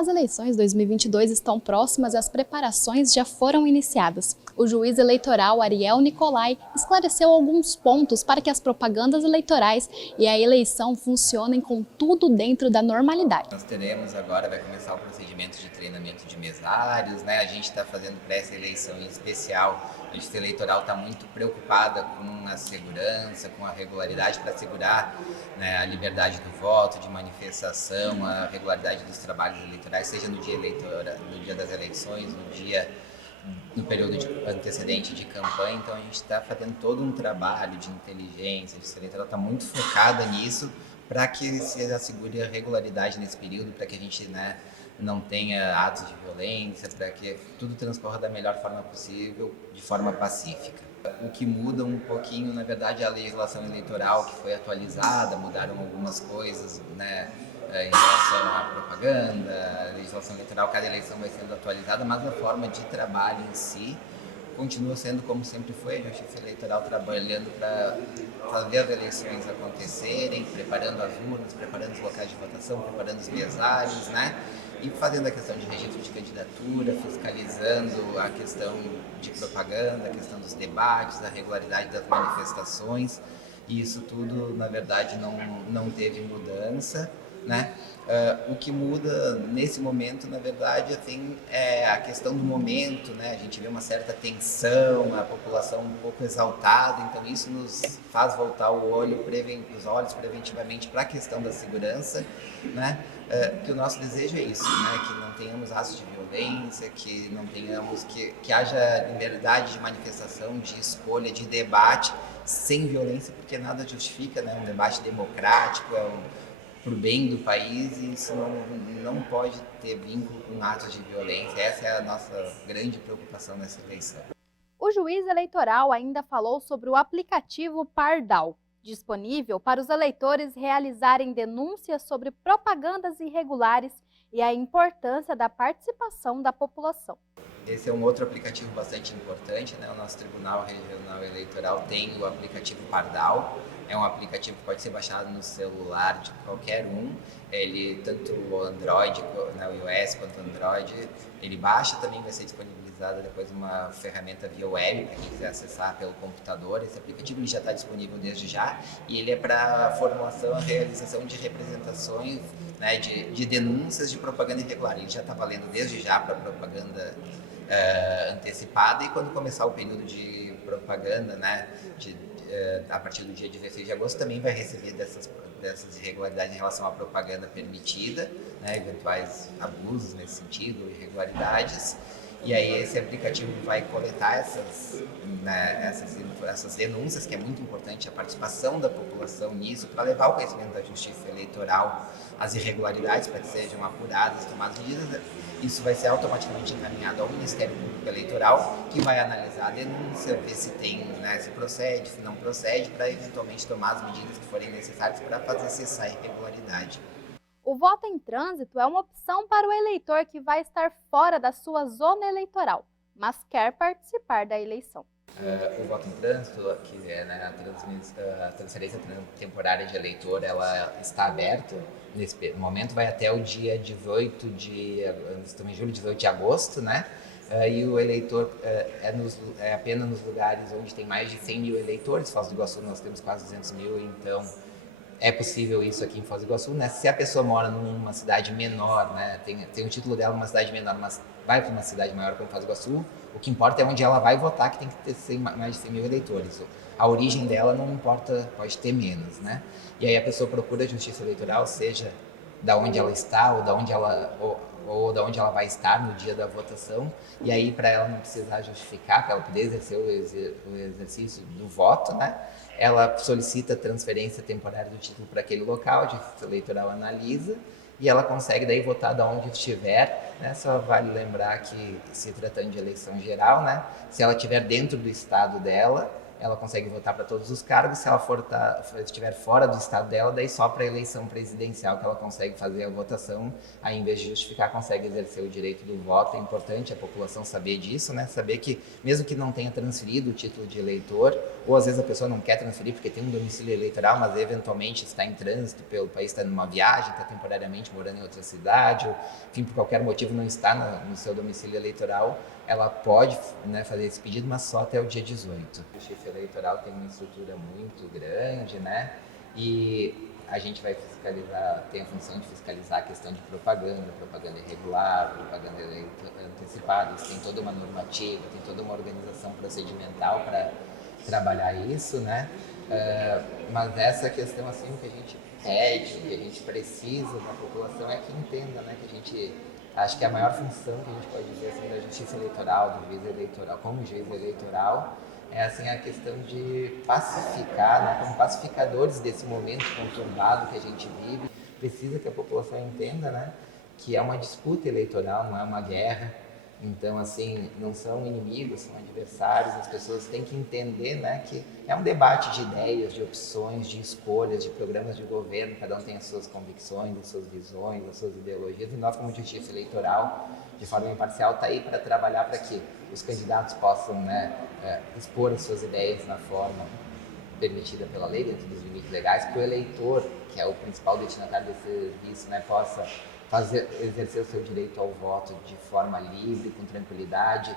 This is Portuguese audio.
As eleições 2022 estão próximas e as preparações já foram iniciadas. O juiz eleitoral Ariel Nicolai esclareceu alguns pontos para que as propagandas eleitorais e a eleição funcionem com tudo dentro da normalidade. Nós teremos agora, vai começar o procedimento de treinamento de mesários, né? A gente está fazendo para essa eleição em especial. A Justiça Eleitoral está muito preocupada com a segurança, com a regularidade para assegurar, né, a liberdade do voto, de manifestação, a regularidade dos trabalhos eleitorais, seja no dia das eleições, no período antecedente de campanha. Então a gente está fazendo todo um trabalho de inteligência. A Justiça Eleitoral está muito focada nisso para que se assegure a regularidade nesse período, para que a gente, né, não tenha atos de violência, para que tudo transcorra da melhor forma possível, de forma pacífica. O que muda um pouquinho, na verdade, é a legislação eleitoral, que foi atualizada, mudaram algumas coisas, né, em relação à propaganda, a legislação eleitoral, cada eleição vai sendo atualizada, mas a forma de trabalho em si continua sendo como sempre foi, a Justiça Eleitoral trabalhando para fazer as eleições acontecerem, preparando as urnas, preparando os locais de votação, preparando os mesários, né? E fazendo a questão de registro de candidatura, fiscalizando a questão de propaganda, a questão dos debates, a regularidade das manifestações. E isso tudo, na verdade, não teve mudança, né? O que muda nesse momento, na verdade, assim, é a questão do momento, né? A gente vê uma certa tensão, a população um pouco exaltada, então isso nos faz voltar os olhos preventivamente para a questão da segurança, né? Que o nosso desejo é isso, né? Que não tenhamos atos de violência, que não tenhamos, que haja liberdade de manifestação, de escolha, de debate, sem violência, porque nada justifica, né, um debate democrático, para o bem do país, e isso não pode ter vínculo com atos de violência. Essa é a nossa grande preocupação nessa eleição. O juiz eleitoral ainda falou sobre o aplicativo Pardal, disponível para os eleitores realizarem denúncias sobre propagandas irregulares e a importância da participação da população. Esse é um outro aplicativo bastante importante, né? O nosso Tribunal Regional Eleitoral tem o aplicativo Pardal. É um aplicativo que pode ser baixado no celular de qualquer um. Ele, tanto o Android, na iOS quanto Android, ele baixa. Também vai ser disponibilizada depois uma ferramenta via web, para quem quiser acessar pelo computador. Esse aplicativo ele já está disponível desde já, e ele é para a formulação e realização de representações, né, de denúncias de propaganda irregular. Ele já está valendo desde já para propaganda antecipada, e quando começar o período de propaganda, né, a partir do dia 16 de agosto, também vai receber dessas irregularidades em relação à propaganda permitida, né, eventuais abusos nesse sentido, irregularidades. E aí esse aplicativo vai coletar essas denúncias, que é muito importante a participação da população nisso, para levar ao conhecimento da Justiça Eleitoral as irregularidades, para que sejam apuradas, tomadas medidas. Isso vai ser automaticamente encaminhado ao Ministério Público Eleitoral, que vai analisar a denúncia, ver se tem, né, se procede, se não procede, para eventualmente tomar as medidas que forem necessárias para fazer cessar a irregularidade. O voto em trânsito é uma opção para o eleitor que vai estar fora da sua zona eleitoral, mas quer participar da eleição. O voto em trânsito, que é, né, a transferência temporária de eleitor, ela está aberta. Nesse momento vai até o dia 18 estamos em julho, 18 de agosto, né? E o eleitor é apenas nos lugares onde tem mais de 100 mil eleitores. Em Foz do Iguaçu nós temos quase 200 mil, então é possível isso aqui em Foz do Iguaçu, né? Se a pessoa mora numa cidade menor, né, tem o título dela numa cidade menor, mas vai para uma cidade maior como Foz do Iguaçu, o que importa é onde ela vai votar, que tem que ter mais de 100 mil eleitores. A origem dela não importa, pode ter menos, né? E aí a pessoa procura a Justiça Eleitoral, seja da onde ela está ou da onde ela vai estar no dia da votação, e aí para ela não precisar justificar, para ela poder exercer o exercício do voto, né? Ela solicita transferência temporária do título para aquele local, a Justiça Eleitoral analisa e ela consegue daí votar de onde estiver, né? Só vale lembrar que, se tratando de eleição geral, né, se ela estiver dentro do estado dela, ela consegue votar para todos os cargos. Se ela estiver fora do estado dela, daí só para a eleição presidencial que ela consegue fazer a votação, aí em vez de justificar, consegue exercer o direito do voto. É importante a população saber disso, né? Saber que mesmo que não tenha transferido o título de eleitor, ou às vezes a pessoa não quer transferir porque tem um domicílio eleitoral, mas eventualmente está em trânsito pelo país, está numa viagem, está temporariamente morando em outra cidade, ou enfim, por qualquer motivo não está no seu domicílio eleitoral, ela pode, né, fazer esse pedido, mas só até o dia 18. O chifre eleitoral tem uma estrutura muito grande, né? E a gente vai fiscalizar, tem a função de fiscalizar a questão de propaganda irregular, propaganda antecipada. Isso tem toda uma normativa, tem toda uma organização procedimental para trabalhar isso, né? Mas essa questão, assim, o que a gente pede, o que a gente precisa da população é que entenda, né, que a gente... Acho que a maior função que a gente pode dizer assim, da justiça eleitoral, do juiz eleitoral, como juiz eleitoral, é assim, a questão de pacificar, né, como pacificadores desse momento conturbado que a gente vive. Precisa que a população entenda, né, que é uma disputa eleitoral, não é uma guerra. Então, assim, não são inimigos, são adversários. As pessoas têm que entender, né, que é um debate de ideias, de opções, de escolhas, de programas de governo. Cada um tem as suas convicções, as suas visões, as suas ideologias. E nós, como justiça eleitoral, de forma imparcial, está aí para trabalhar para que os candidatos possam, né, expor as suas ideias na forma permitida pela lei, dentro dos limites legais, para o eleitor, que é o principal destinatário desse serviço, né, possa exercer o seu direito ao voto de forma livre, com tranquilidade.